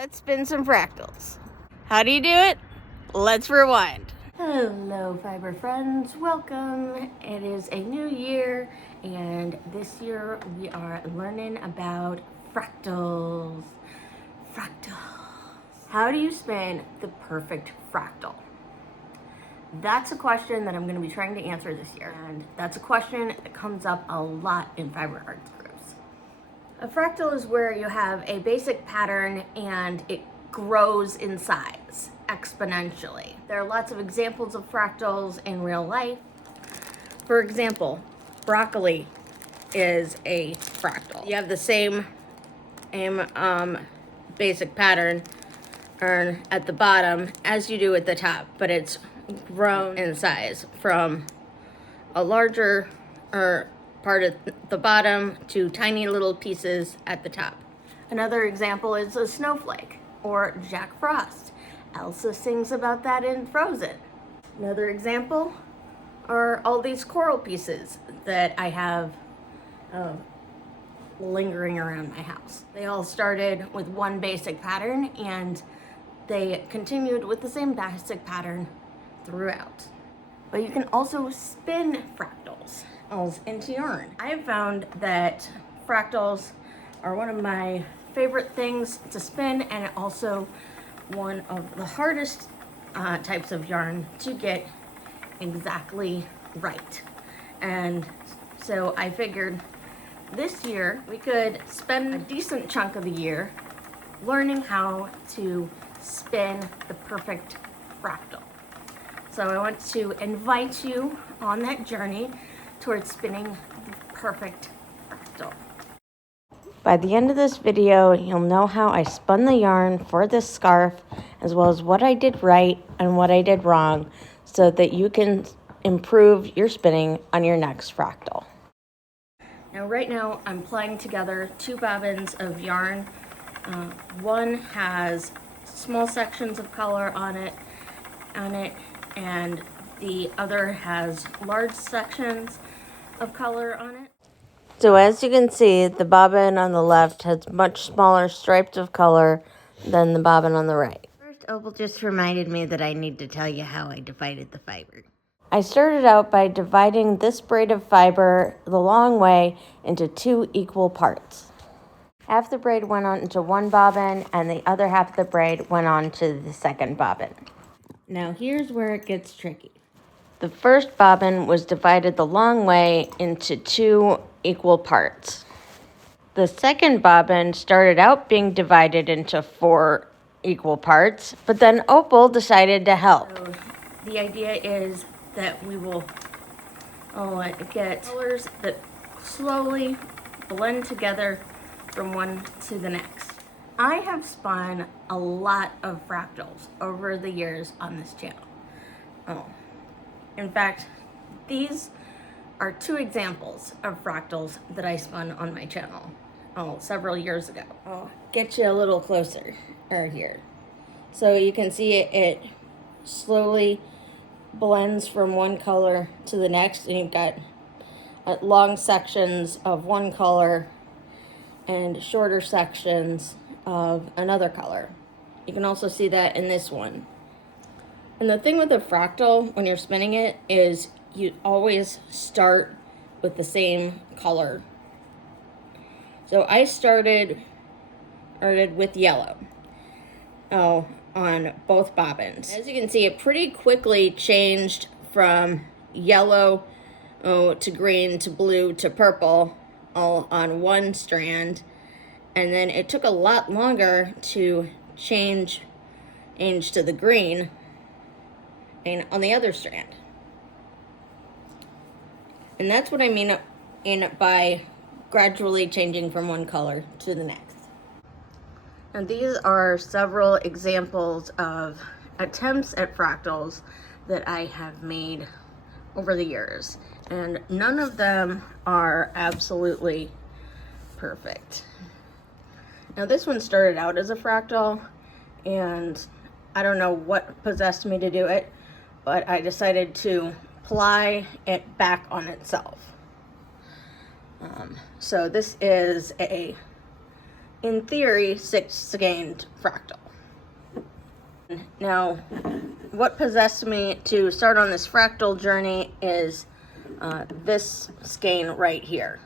Let's spin some fractals. How do you do it? Let's rewind. Hello, fiber friends. Welcome. It is a new year, and this year we are learning about fractals. Fractals. How do you spin the perfect fractal? That's a question that I'm going to be trying to answer this year, and that's a question that comes up a lot in fiber arts groups. A fractal is where you have a basic pattern and it grows in size exponentially. There are lots of examples of fractals in real life. For example, broccoli is a fractal. You have the same basic pattern at the bottom as you do at the top, but it's grown in size from a larger part at the bottom to tiny little pieces at the top. Another example is a snowflake or Jack Frost. Elsa sings about that in Frozen. Another example are all these coral pieces that I have lingering around my house. They all started with one basic pattern and they continued with the same basic pattern throughout. But you can also spin fractals into yarn. I have found that fractals are one of my favorite things to spin, and also one of the hardest types of yarn to get exactly right. And so I figured this year we could spend a decent chunk of the year learning how to spin the perfect fractal. So I want to invite you on that journey towards spinning the perfect fractal. By the end of this video, you'll know how I spun the yarn for this scarf, as well as what I did right and what I did wrong, so that you can improve your spinning on your next fractal. Now right now I'm plying together 2 bobbins of yarn. One has small sections of color on it, and the other has large sections of color on it. So as you can see, the bobbin on the left has much smaller stripes of color than the bobbin on the right. First, Opal just reminded me that I need to tell you how I divided the fiber. I started out by dividing this braid of fiber the long way into 2 equal parts. Half the braid went on into one bobbin, and the other half of the braid went on to the second bobbin. Now here's where it gets tricky. The first bobbin was divided the long way into 2 equal parts. The second bobbin started out being divided into 4 equal parts, but then Opal decided to help. So the idea is that we will get colors that slowly blend together from one to the next. I have spun a lot of fractals over the years on this channel. In fact, these are 2 examples of fractals that I spun on my channel several years ago. I'll get you a little closer here. So you can see it slowly blends from one color to the next, and you've got long sections of one color and shorter sections of another color. You can also see that in this one. And the thing with a fractal when you're spinning it is you always start with the same color. So I started with yellow on both bobbins. As you can see, it pretty quickly changed from yellow to green to blue to purple all on one strand, and then it took a lot longer to change to the green and on the other strand. And that's what I mean by gradually changing from one color to the next. And these are several examples of attempts at fractals that I have made over the years, and none of them are absolutely perfect. Now this one started out as a fractal, and I don't know what possessed me to do it, but I decided to ply it back on itself. So this is a in theory, 6-skein fractal. Now, what possessed me to start on this fractal journey is this skein right here.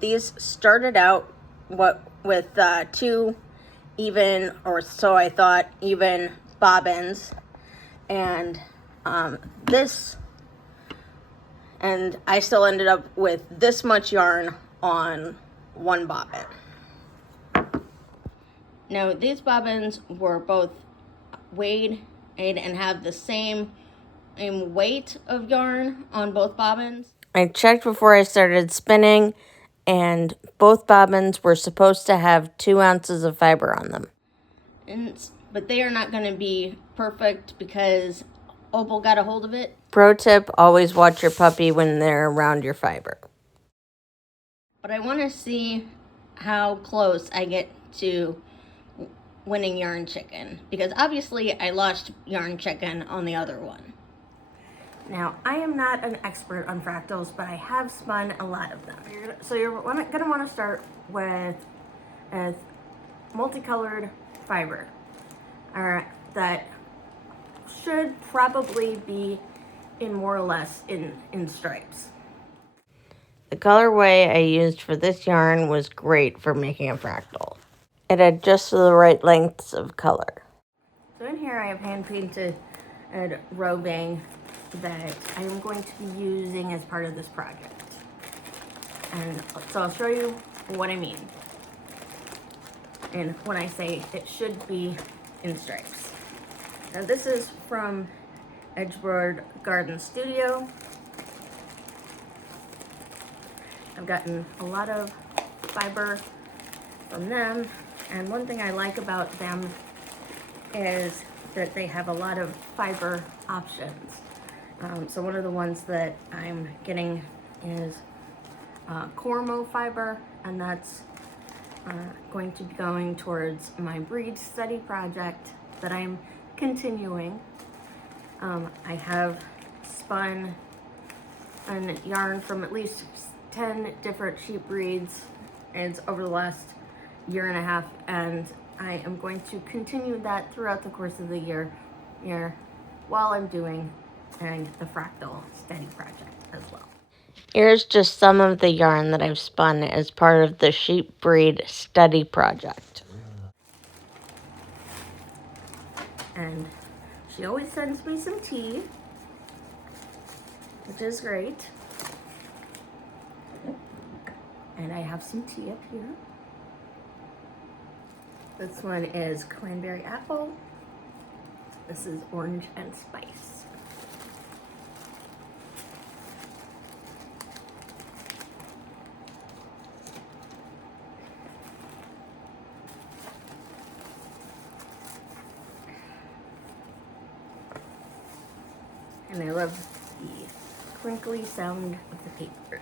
These started out with 2 even, or so I thought, even bobbins, and I still ended up with this much yarn on 1 bobbin. Now, these bobbins were both weighed and have the same weight of yarn on both bobbins. I checked before I started spinning, and both bobbins were supposed to have 2 ounces of fiber on them. But they are not going to be perfect because Opal got a hold of it. Pro tip, always watch your puppy when they're around your fiber. But I want to see how close I get to winning Yarn Chicken, because obviously I lost Yarn Chicken on the other one. Now, I am not an expert on fractals, but I have spun a lot of them. So you're going to want to start with a multicolored fiber that should probably be in more or less in stripes. The colorway I used for this yarn was great for making a fractal. It had just the right lengths of color. So in here I have hand painted roving that I am going to be using as part of this project. And so I'll show you what I mean. And when I say it should be in stripes. Now this is from Edgeboard Garden Studio. I've gotten a lot of fiber from them, and one thing I like about them is that they have a lot of fiber options. So one of the ones that I'm getting is Cormo fiber, and that's going to be going towards my breed study project that I'm continuing. I have spun a yarn from at least 10 different sheep breeds over the last year and a half, and I am going to continue that throughout the course of the year while I'm doing the Fractal study project as well. Here's just some of the yarn that I've spun as part of the sheep breed study project. And she always sends me some tea, which is great. And I have some tea up here. This one is cranberry apple. This is orange and spice. And I love the crinkly sound of the paper.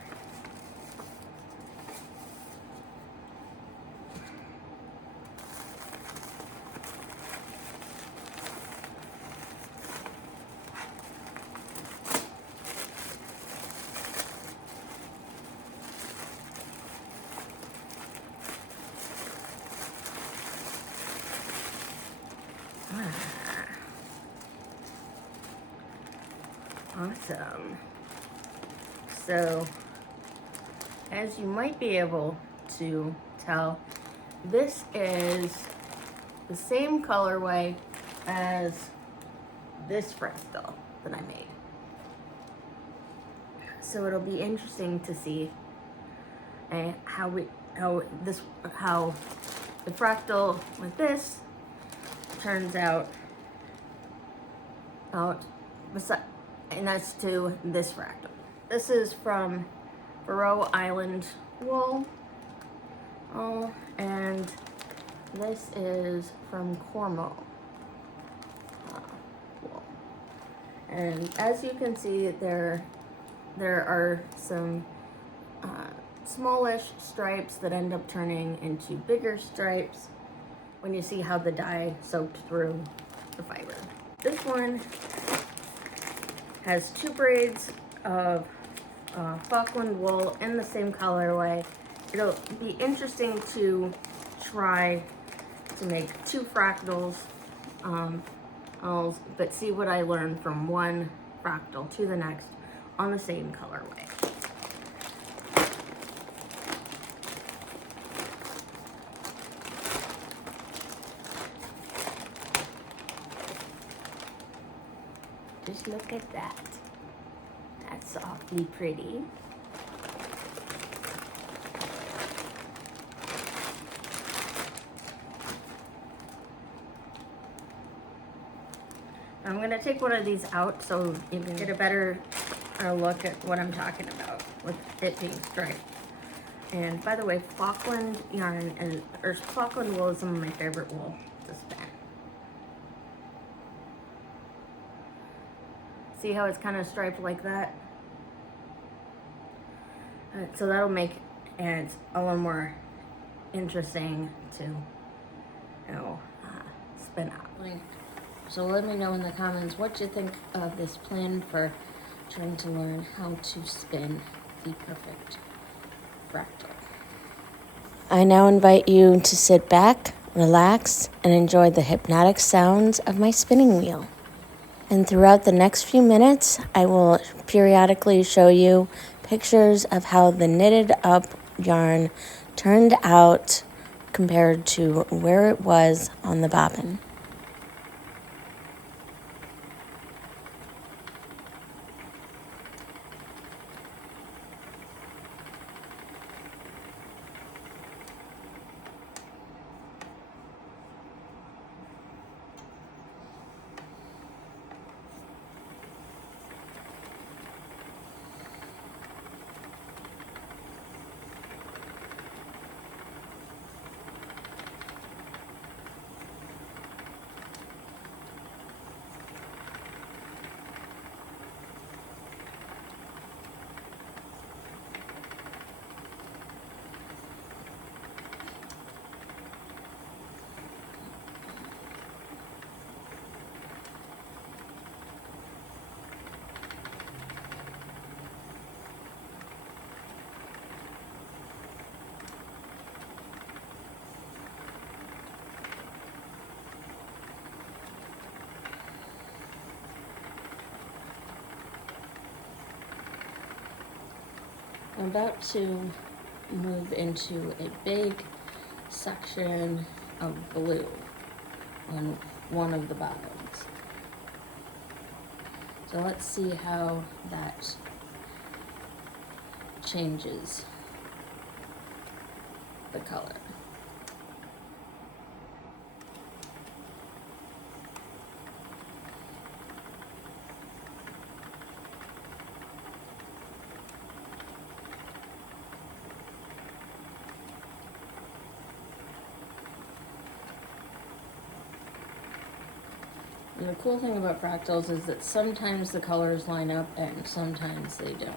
Awesome. So, as you might be able to tell, this is the same colorway as this fractal that I made. So it'll be interesting to see how the fractal with this turns out and that's to this fractal. This is from Faroe Island wool. And this is from Cormo wool. And as you can see, there are some smallish stripes that end up turning into bigger stripes when you see how the dye soaked through the fiber. This one has 2 braids of Falkland wool in the same colorway. It'll be interesting to try to make 2 fractals, but see what I learned from one fractal to the next on the same colorway. Just look at that. That's awfully pretty. I'm gonna take one of these out so you can get a better look at what I'm talking about with it being striped. And by the way, Falkland yarn or Falkland wool is some of my favorite wool to spin. See how it's kind of striped like that? So that'll make it a little more interesting to, spin out. So let me know in the comments what you think of this plan for trying to learn how to spin the perfect fractal. I now invite you to sit back, relax, and enjoy the hypnotic sounds of my spinning wheel. And throughout the next few minutes, I will periodically show you pictures of how the knitted up yarn turned out compared to where it was on the bobbin. I'm about to move into a big section of blue on one of the bobbins. So let's see how that changes the color. And the cool thing about fractals is that sometimes the colors line up and sometimes they don't.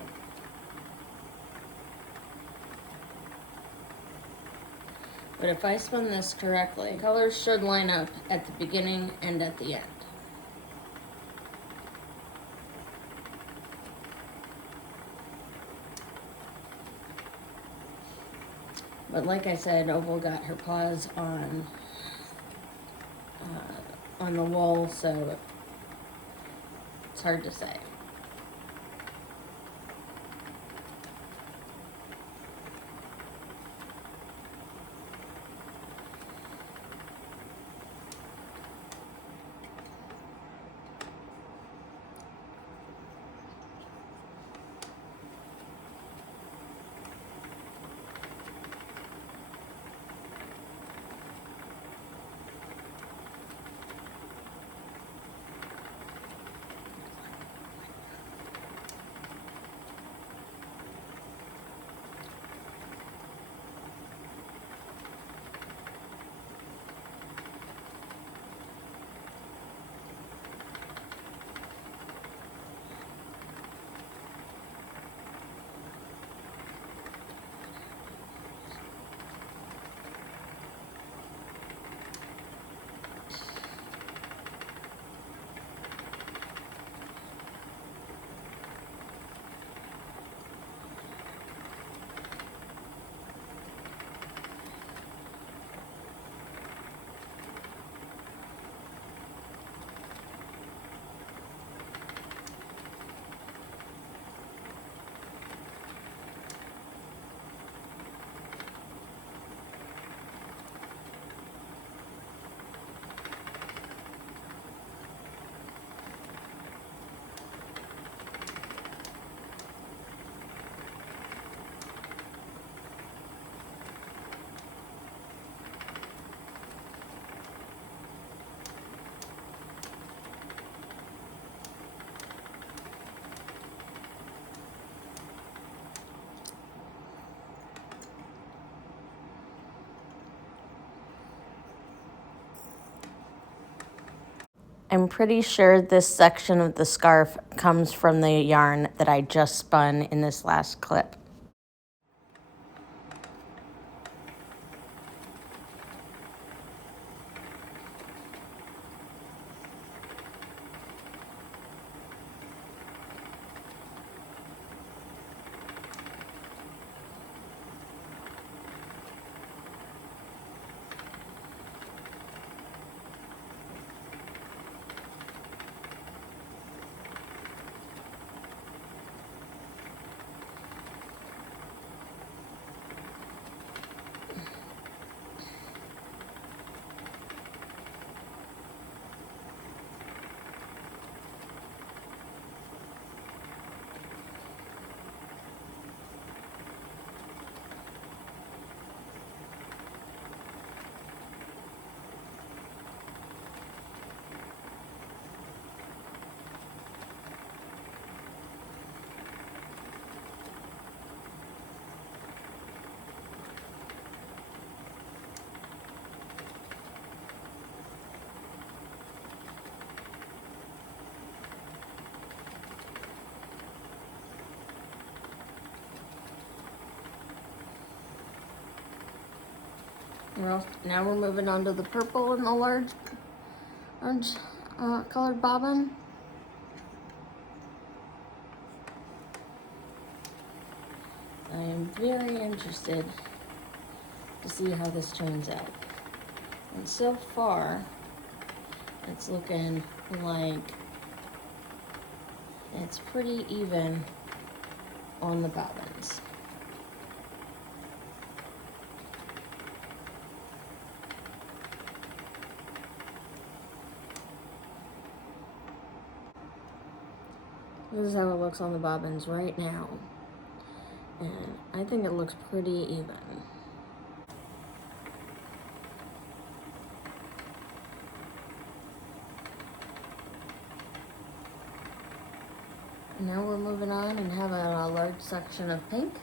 But if I spin this correctly, colors should line up at the beginning and at the end. But like I said, Oval got her paws on the wool, so it's hard to say. I'm pretty sure this section of the scarf comes from the yarn that I just spun in this last clip. Now we're moving on to the purple and the large colored bobbin. I am very interested to see how this turns out. And so far, it's looking like it's pretty even on the bobbins. This is how it looks on the bobbins right now. And I think it looks pretty even. Now we're moving on and having a large section of pink.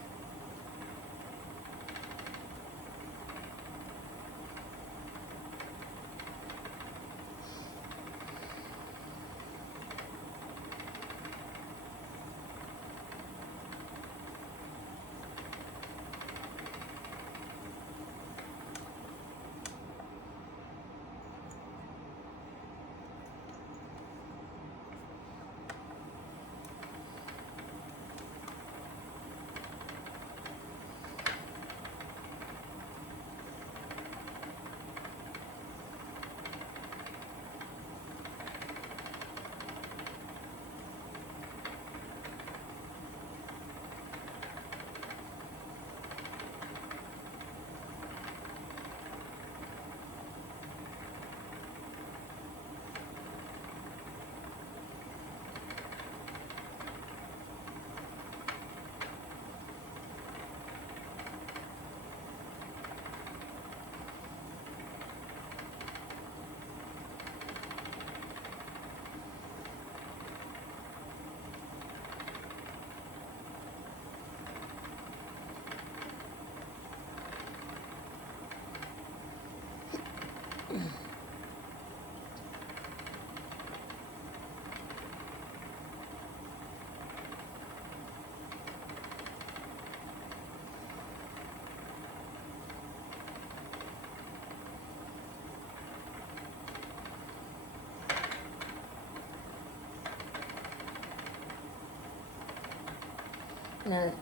Now,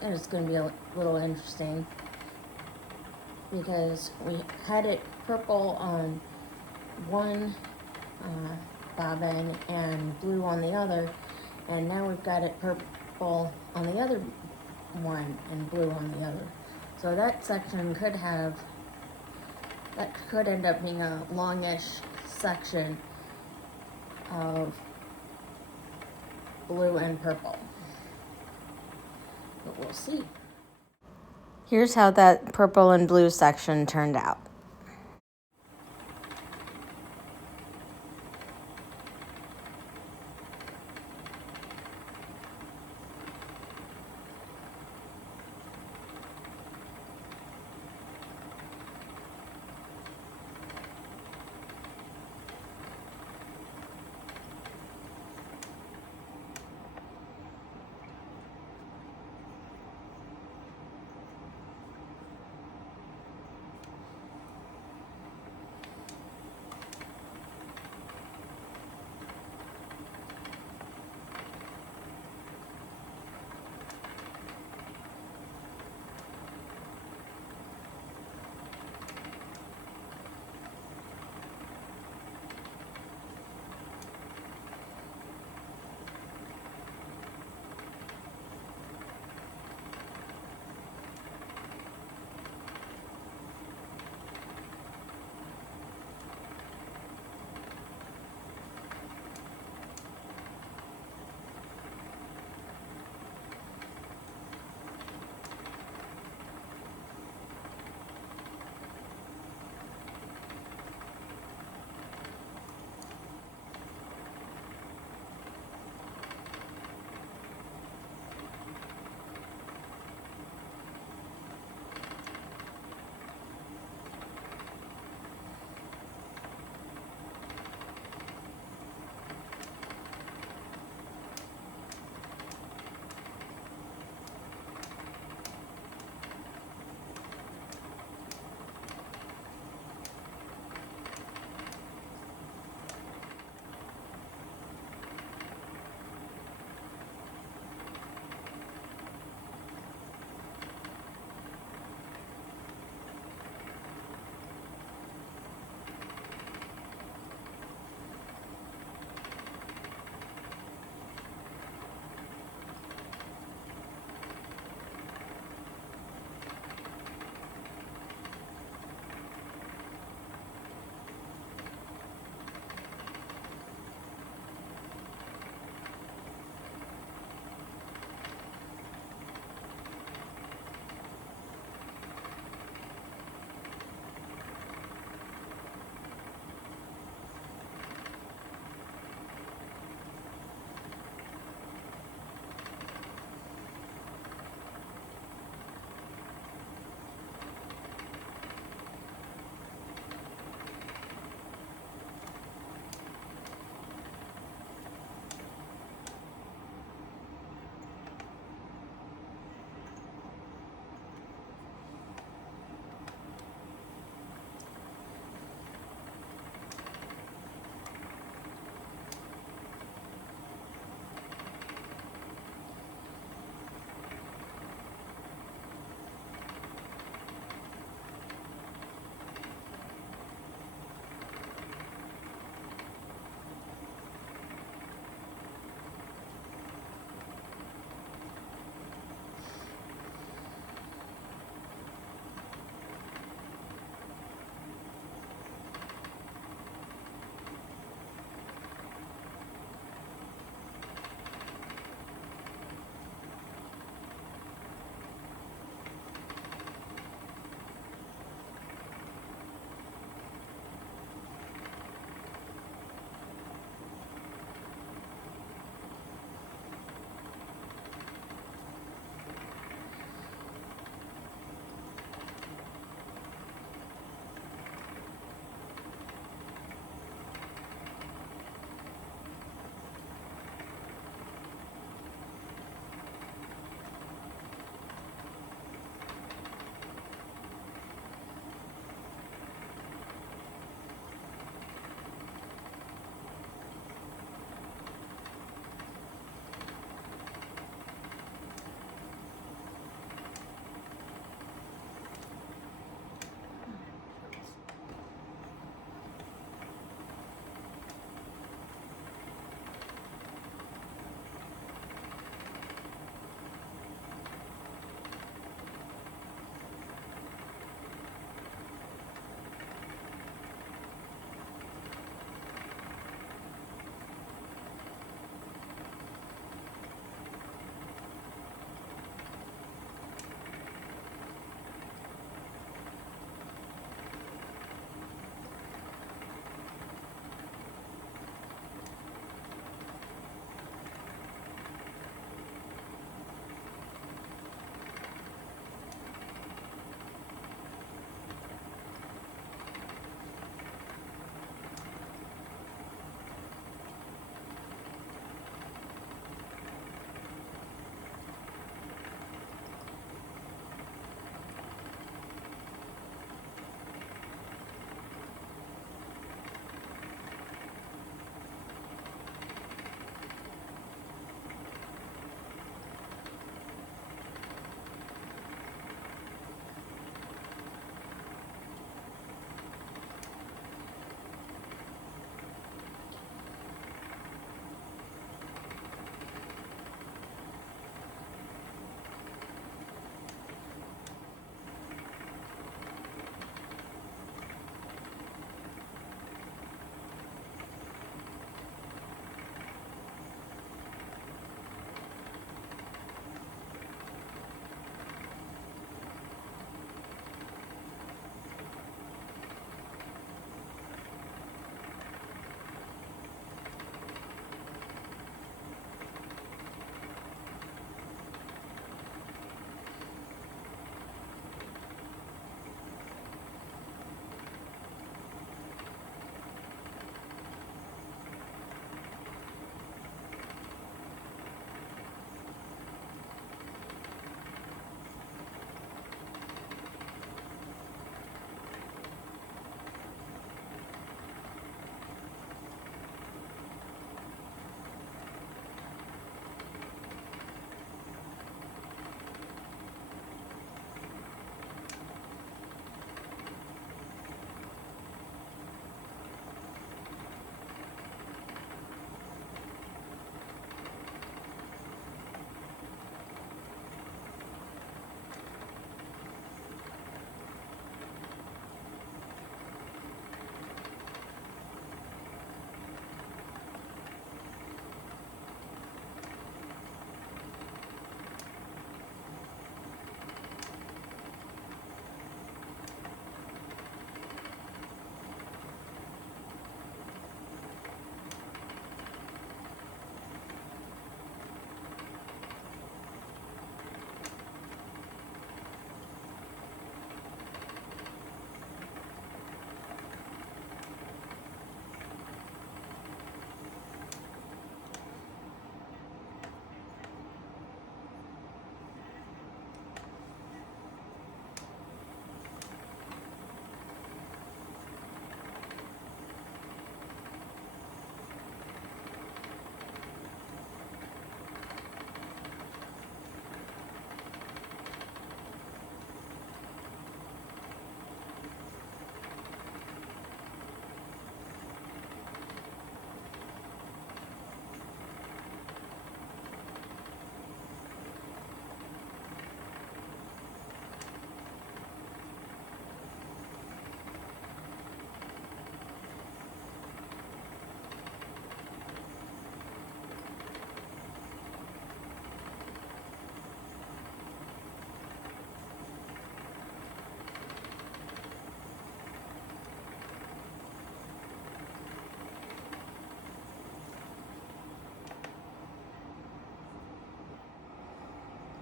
here's going to be a little interesting because we had it purple on one bobbin and blue on the other, and now we've got it purple on the other one and blue on the other. So that section could end up being a longish section of blue and purple. But we'll see. Here's how that purple and blue section turned out.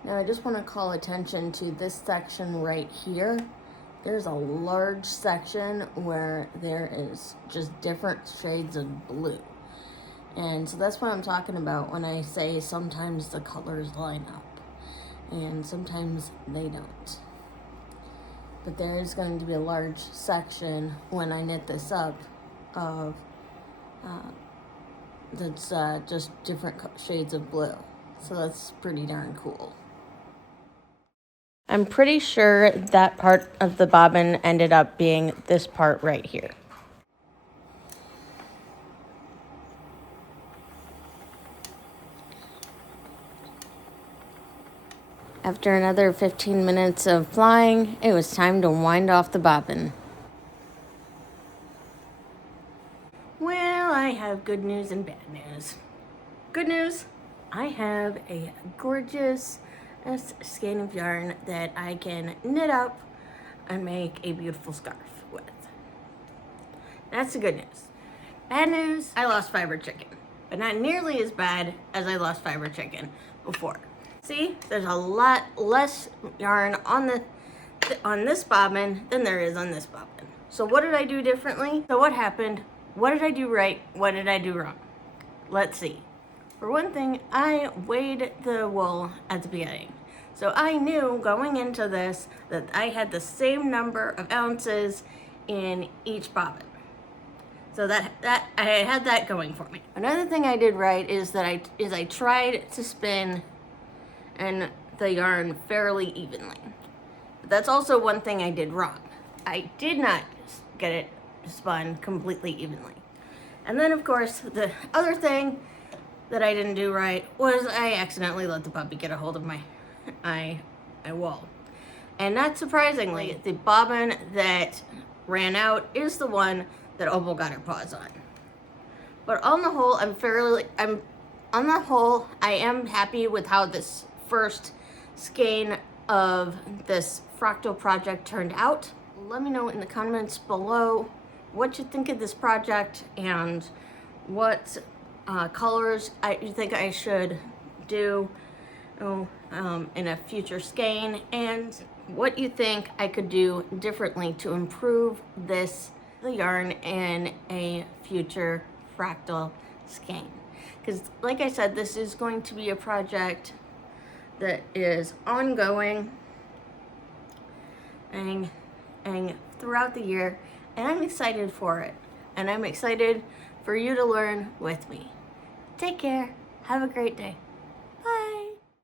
Now I just want to call attention to this section right here. There's a large section where there is just different shades of blue. And so that's what I'm talking about when I say sometimes the colors line up and sometimes they don't. But there is going to be a large section when I knit this up of that's just different shades of blue. So that's pretty darn cool. I'm pretty sure that part of the bobbin ended up being this part right here. After another 15 minutes of flying, it was time to wind off the bobbin. Well, I have good news and bad news. Good news, I have a gorgeous skein of yarn that I can knit up and make a beautiful scarf with. That's the good news. Bad news, I lost fiber chicken, but not nearly as bad as I lost fiber chicken before. See, there's a lot less yarn on this bobbin than there is on this bobbin. So what did I do differently? So what happened? What did I do right? What did I do wrong? Let's see. For one thing, I weighed the wool at the beginning. So I knew going into this that I had the same number of ounces in each bobbin. So that I had that going for me. Another thing I did right is that I tried to spin and the yarn fairly evenly. But that's also one thing I did wrong. I did not get it spun completely evenly. And then of course the other thing that I didn't do right was I accidentally let the puppy get a hold of my wool. And not surprisingly, the bobbin that ran out is the one that Opal got her paws on. But on the whole, I am happy with how this first skein of this Fractal project turned out. Let me know in the comments below what you think of this project and what colors you think I should do in a future skein, and what you think I could do differently to improve the yarn in a future Fractal skein. Because like I said, this is going to be a project that is ongoing and throughout the year, and I'm excited for it, and I'm excited for you to learn with me. Take care. Have a great day.